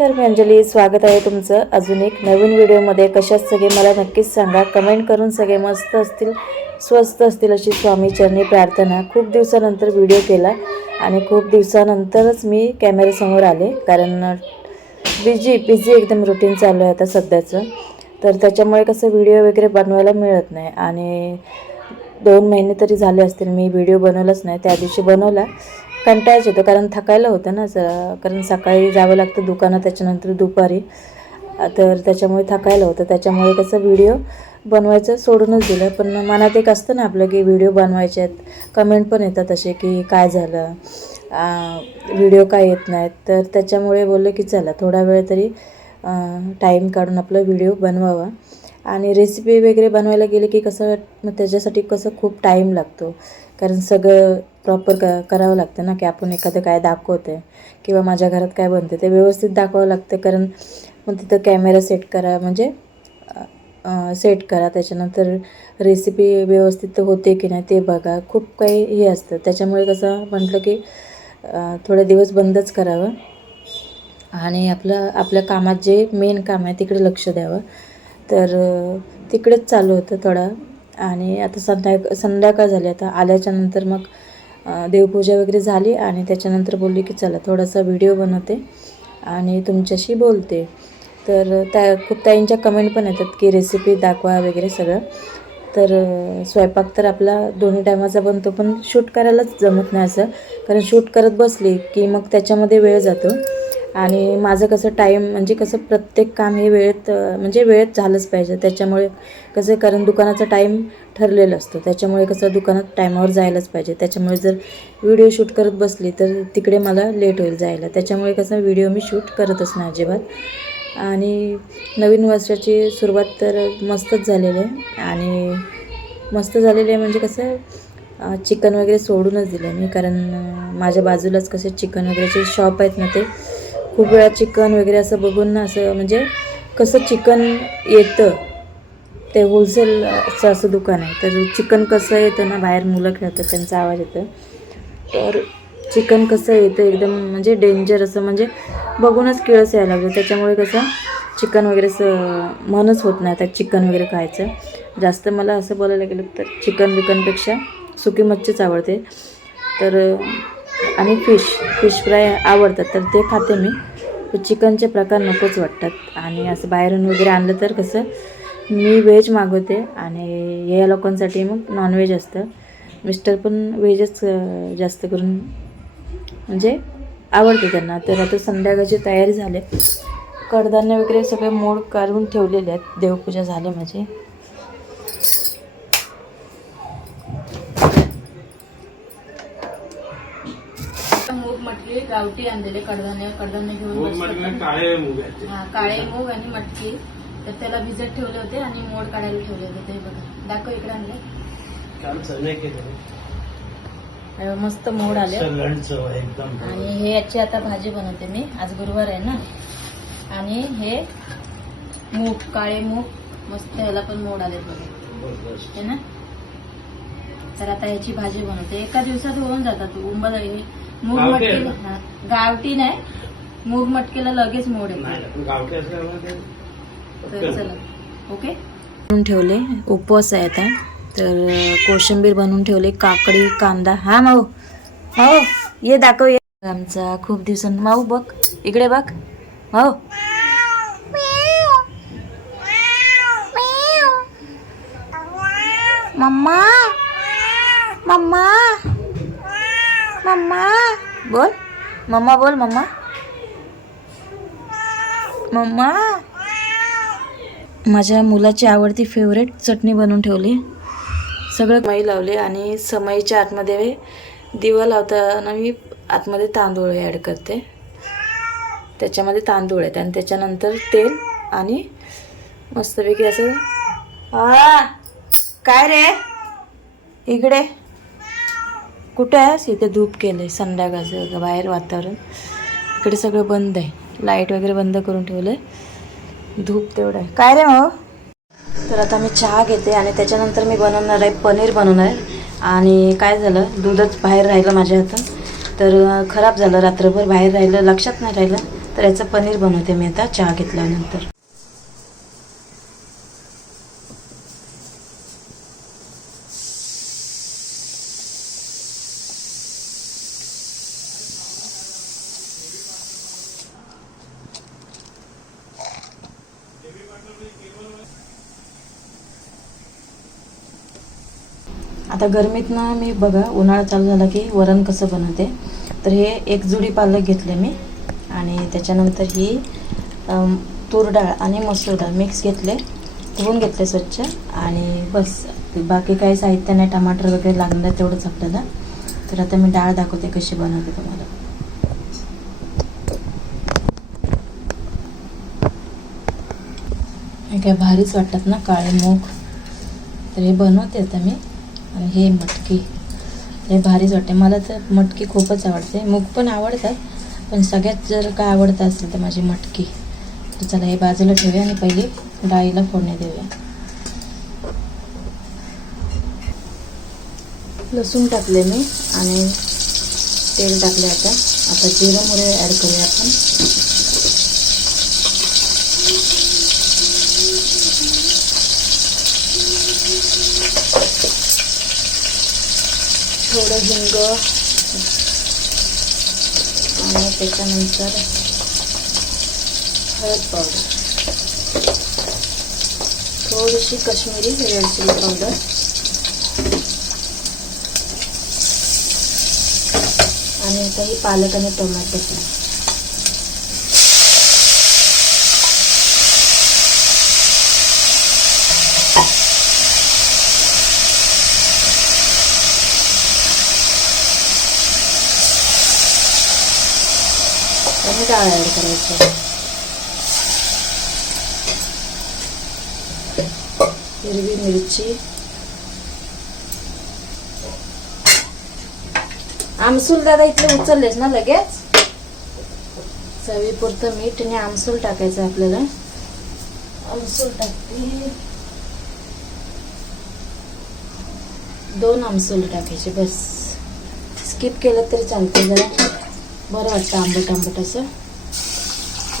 तर मी अंजली स्वागत आहे तुमचं. अजून एक नवीन व्हिडिओमध्ये कशाच सगळे मला नक्कीच सांगा. कमेंट करून सगळे मस्त असतील स्वस्त असतील अशी स्वामीचरणी प्रार्थना. खूप दिवसानंतर व्हिडिओ केला आणि खूप दिवसानंतरच मी कॅमेऱ्यासमोर आले कारण बिझी बिझी एकदम रुटीन चालू आहे आता सध्याचं. तर त्याच्यामुळे कसं व्हिडिओ वगैरे बनवायला मिळत नाही आणि दोन महिने तरी झाले असतील मी व्हिडिओ बनवलाच नाही. त्या दिवशी बनवला. कंटाळाच येतो कारण थकायला होतं ना जरा. कारण सकाळी जावं लागतं दुकानात त्याच्यानंतर दुपारी. तर त्याच्यामुळे थकायला होतं. त्याच्यामुळे कसं व्हिडिओ बनवायचं सोडूनच दिलं. पण मनात एक असतं ना आपलं की व्हिडिओ बनवायचे आहेत. कमेंट पण येतात असे की काय झालं? व्हिडिओ काय येत नाहीत. तर त्याच्यामुळे बोललं की चला थोडा वेळ तरी टाईम काढून आपला व्हिडिओ बनवावा. आणि रेसिपी वगैरे बनवायला गेले की कसं मग त्याच्यासाठी कसं खूप टाईम लागतो. कारण सगळं प्रॉपर क करावं लागतं ना की आपण एखादं काय दाखवते किंवा माझ्या घरात काय बनते ते व्यवस्थित दाखवावं लागतं. कारण मग तिथं कॅमेरा सेट करा म्हणजे सेट करा. त्याच्यानंतर रेसिपी व्यवस्थित होते की नाही ते बघा. खूप काही हे असतं. त्याच्यामुळे कसं म्हटलं की थोडे दिवस बंदच करावं. आणि आपलं आपल्या कामात जे मेन काम आहे तिकडे लक्ष द्यावं. तर तिकडेच चालू होतं थोडा. आणि आता संध्या संध्याकाळ झाली. आता आल्याच्यानंतर मग देवपूजा वगैरे झाली आणि त्याच्यानंतर बोलली की चला थोडासा व्हिडिओ बनवते आणि तुमच्याशी बोलते. तर त्या खूप ताईंच्या कमेंट पण येतात की रेसिपी दाखवा वगैरे सगळं. तर स्वयंपाक तर आपला दोन्ही टायमाचा बनतो पण शूट करायलाच जमत नाही असं. कारण शूट करत बसली की मग त्याच्यामध्ये वेळ जातो. आणि माझं कसं टाईम म्हणजे कसं प्रत्येक काम हे वेळेत म्हणजे वेळेत झालंच पाहिजे. त्याच्यामुळे कसं कारण दुकानाचा टाईम ठरलेलं असतो. त्याच्यामुळे कसं दुकानात टायमावर जायलाच पाहिजे. त्याच्यामुळे जर व्हिडिओ शूट करत बसली तर तिकडे मला लेट होईल जायला. त्याच्यामुळे कसं व्हिडिओ मी शूट करतच नाही अजिबात. आणि नवीन वर्षाची सुरुवात तर मस्तच झालेली आहे. आणि मस्त झालेली आहे म्हणजे कसं चिकन वगैरे सोडूनच दिलं मी. कारण माझ्या बाजूलाच कसे चिकन वगैरेचे शॉप आहेत ना ते खूप वेळा चिकन वगैरे असं बघून ना असं म्हणजे कसं चिकन येतं ते होलसेलचं असं दुकान आहे. तर चिकन कसं येतं ना बाहेर मुलं खेळतात त्यांचा आवाज येतो. तर चिकन कसं येतं एकदम म्हणजे डेंजर असं म्हणजे बघूनच किळस यायला लागलं. त्याच्यामुळे कसं चिकन वगैरे असं मनच होत नाही आता चिकन वगैरे खायचं. जास्त मला असं बोलायला गेलं तर चिकन विकनपेक्षा सुकी मच्छीच आवडते. तर आणि फिश फिश फ्राय आवडतात तर ते खाते मी. चिकनचे प्रकार नकोच वाटतात. आणि असं बाहेरून वगैरे आणलं तर कसं मी व्हेज मागवते आणि या लोकांसाठी मग नॉनव्हेज असतं. मिस्टर पण व्हेजच जास्त करून म्हणजे आवडते त्यांना. तर आता संध्याकाळची तयारी झाले. कडधान्य वगैरे सगळे मोड काढून ठेवलेले आहेत. देवपूजा झाली माझी. गावठी आणलेले कडधान्य कडधान्य घेऊन मूग म्हणजे. काळे मूग आहेत ते. हा, काळे मूग आणि मटकी. तर त्याला भिजत ठेवले होते आणि मोड काढायला ठेवले होते ते बघा. दाखव इकडे आणले. मस्त मोड आले. सलंड चव आहे एकदम. आणि हे याची आता भाजी बनवते मी. आज गुरुवार आहे ना. आणि हे मूग काळे मूग मस्त ह्याला पण मोड आले बघा. हे ना? तर आता ह्याची भाजी बनवते. एका दिवसात होऊन जातात. उंबल मूग गावठी आहे? मटकीला हा, गावठी नाही. मूग मटकीला लगेच मोड येते. नाही पण गावठी असल्यामुळे ते तर चला. ओके? बनवून ठेवले. उपवास आहे आता. तर कोशिंबीर बनवून ठेवले. काकडी कांदा. हा माऊ. माऊ ये दाखव. ये आमचा खूप दिवसां माऊ बघ. इकडे बघ. माऊ. मम्मा. मम्मा. मम्मा बोल. मम्मा बोल मम्मा. मम्मा. माझ्या मुलाची आवडती फेवरेट चटणी बनवून ठेवली. सगळं मई लावले आणि समईच्या आतमध्ये दिवा लावताना मी आतमध्ये तांदूळ ॲड करते. त्याच्यामध्ये तांदूळ आहेत आणि त्याच्यानंतर तेल आणि मस्तपैकी असं काय रे? इकडे. कुठे आहेस इथे धूप केलं आहे संध्याकाळचं बाहेर वातावरण. इकडे सगळं बंद आहे. लाइट वगैरे बंद करून ठेवलं आहे धूप तेवढं आहे. काय रे मग तर आता मी चहा घेते आणि त्याच्यानंतर मी बनवणार आहे पनीर बनवणार आहे. आणि काय झालं? दूधच बाहेर राहिलं माझ्या हातून. तर खराब झालं. रात्रभर बाहेर राहिलं. लक्षात नाही राहिलं. तर याचं पनीर बनवते मी आता चहा घेतल्यानंतर. आता गरमीत ना मी बघा उन्हाळा चालू झाला की वरण कसं बनवते. तर हे एक जुडी पालक घेतले मी. आणि त्याच्यानंतर ही तूर डाळ आणि मसूर डाळ मिक्स घेतले धुवून घेतले स्वच्छ. आणि बस बाकी काही साहित्य नाही टमाटर वगैरे लागणार आहे तेवढंच आपल्याला. तर आता मी डाळ दाखवते कशी बनवते तुम्हाला. काय भारीच वाटतात ना काळे मूग. तर हे बनवते आता मी. आणि हे मटकी. हे भारीच वाटते. मला तर मटकी खूपच आवडते. मूग पण आवडतात पण सगळ्यात जर काय आवडतं असेल तर माझी मटकी. तर चला हे बाजूला ठेवूया आणि पहिली डाळीला फोडणी देऊया. लसूण टाकले मी आणि तेल टाकले आता. आता जिरं मोहरी ॲड करूया आपण. थोडं हिंग. आणि त्याच्यानंतर हळद पावडर. थोडीशी कश्मीरी रेड चिली पावडर. आणि आता ही पालक आणि टोमॅटो आणि डाळ ॲड करायची? हिरवी मिरची. आमसूल दादा इथले उचललेस ना लगेच? चवीपुरतं मीठ आणि आमसूल टाकायचं आपल्याला. आमसूल टाकते. दोन आमसूल टाकायचे बस. स्किप केलं तरी चालतं जरा. बरं वाटतं आंबट आंबट असं.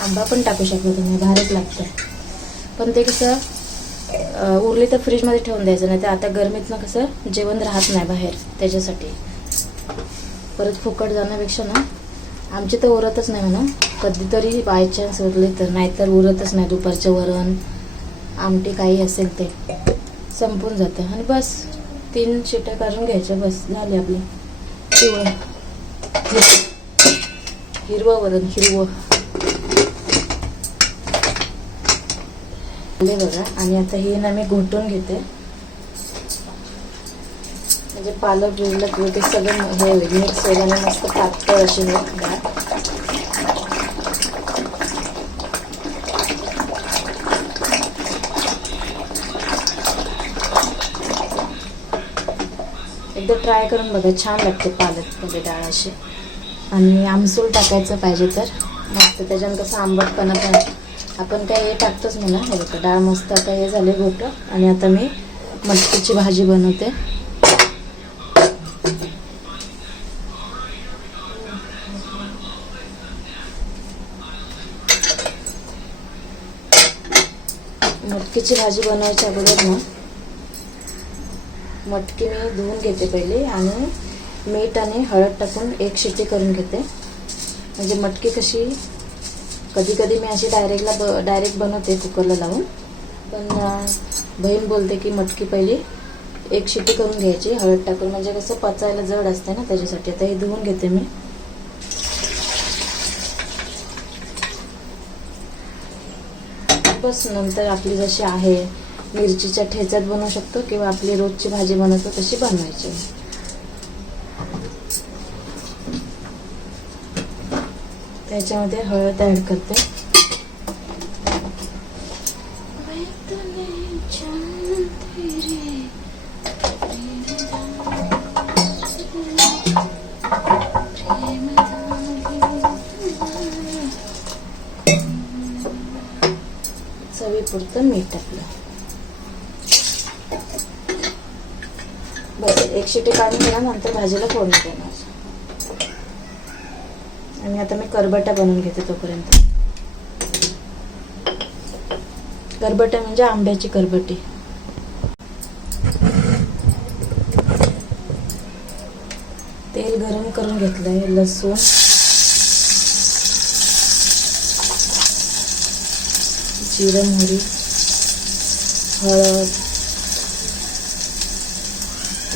आंबा पण टाकू शकता तुम्ही भारच लागतं. पण ते कसं उरली तर फ्रीजमध्ये ठेवून द्यायचं नाही तर आता गरमीत ना कसं जेवण राहत नाही बाहेर त्याच्यासाठी. परत फुकट जाण्यापेक्षा ना आमची तर उरतच नाही म्हणा. कधीतरी बाय चान्स उरले तर नाहीतर उरतच नाही दुपारचं वरण. आमटी काही असेल ते संपून जातं. आणि बस तीन शिट्या काढून घ्यायच्या बस झाली आपली. पिवळं हिरवं वरण हिरवं. बघा आणि आता हे ना मी घोटून घेते. म्हणजे पालक बिलक वगैरे सगळं हे होईल मिक्स होईल आणि मस्त पातळ अशी होईल एकदा ट्राय करून बघा छान लागते पालकमध्ये म्हणजे डाळ अशी. आणि आमसूल टाकायचं पाहिजे तर. मस्त त्याच्यानं कसं आंबटपणा पण. आपण काय हे टाकतोच म्हणा हे बघा डाळ मस्त आता हे झाले गोटं आणि आता मी मटकीची भाजी बनवते. मटकीची भाजी बनवायच्या अगोदर ना मटकी मी धुवून घेते पहिले आणि मीठ आणि हळद टाकून एक शिट्टी करून घेते. म्हणजे मटकी कशी कधी कधी मी अशी डायरेक्टला ब डायरेक्ट बनवते कुकरला लावून. पण बहीण बोलते की मटकी पहिली एक शिट्टी करून घ्यायची हळद टाकून. म्हणजे कसं पचायला जड असते ना त्याच्यासाठी. आता हे धुवून घेते मी. बस नंतर आपली जशी आहे मिरचीच्या ठेच्यात बनवू शकतो किंवा आपली रोजची भाजी बनवतो तशी बनवायची. त्याच्यामध्ये हळद ॲड करते. चवीपुरतं मीठ टाकलं. बरं एक शिटी काढून घेणार नंतर भाजीला फोडणी देणार. आणि आता मी करबटा बनवून घेते तोपर्यंत. करबटा म्हणजे आंब्याची करबटी तेल गरम करून घेतलंय लसूण. जिरं मोहरी हळद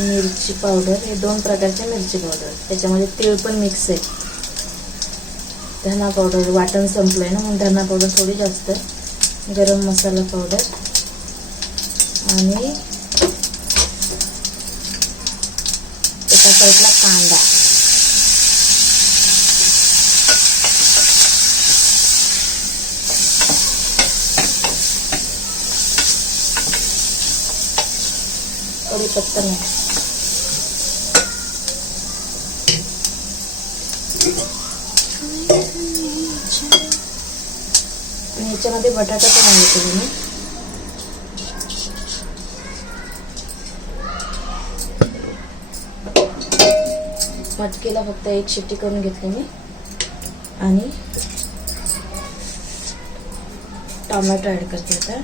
मिरची पावडर. हे दोन प्रकारचे मिरची पावडर त्याच्यामध्ये तीळ पण मिक्स आहे. धना पावडर वाटण संपलं आहे ना म्हणून धना पावडर थोडी जास्त गरम मसाला पावडर आणि एका साईडला कांदा. कढीपत्ता नाही आणि ह्याच्यामध्ये बटाटा पण आहे तुम्ही. मटकीला फक्त एक शिट्टी करून घेतली मी. आणि टोमॅटो ॲड करते आता.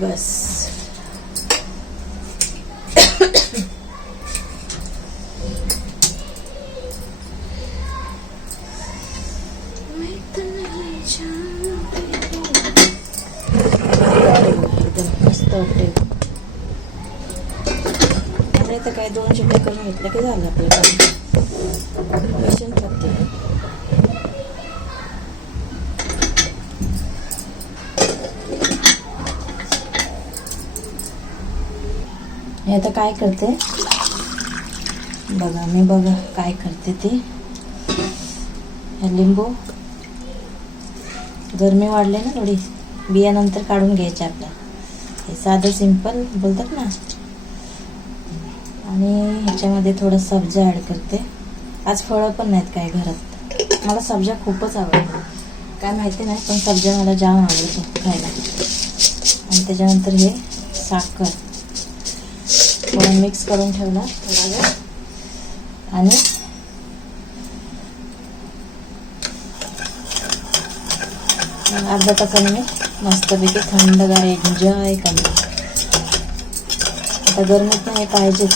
बस. तर काय दोन शिट्ट्या करून घेतल्या की झालं आपलं काम? बेसन पत्ती हे आता काय करते? बघा मी बघा काय करते ते. लिंबू. गरमी वाढले ना थोडी. बियानंतर काढून घ्यायचे आपल्या. हे साधं सिंपल बोलतात ना? आणि ह्याच्यामध्ये थोडं सब्जा ॲड करते. आज फळं पण नाहीत काय घरात. मला सब्जा खूपच आवडतो काय माहिती नाही पण सब्जा मला जाम आवडतो खायला. आणि त्याच्यानंतर हे साखर. थोडं मिक्स करून ठेवला थोडा वेळ. आणि अर्धा तासाने मी मस्तपैकी थंडगार एन्जॉय करणार. आता गरमीत नाही पाहिजेच.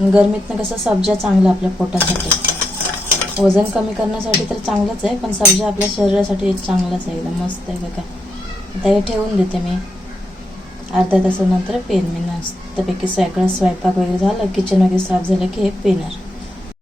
गरमीतनं कसं सब्जा चांगला आपल्या पोटासाठी. वजन कमी करण्यासाठी तर चांगलंच आहे पण सब्जा आपल्या शरीरासाठी चांगलाच आहे एकदम मस्त आहे बघा. आता हे ठेवून देते मी. अर्ध्या तासानंतर पेन मी मस्तपैकी सगळं स्वयंपाक वगैरे झालं किचन वगैरे साफ झालं की हे पेनर.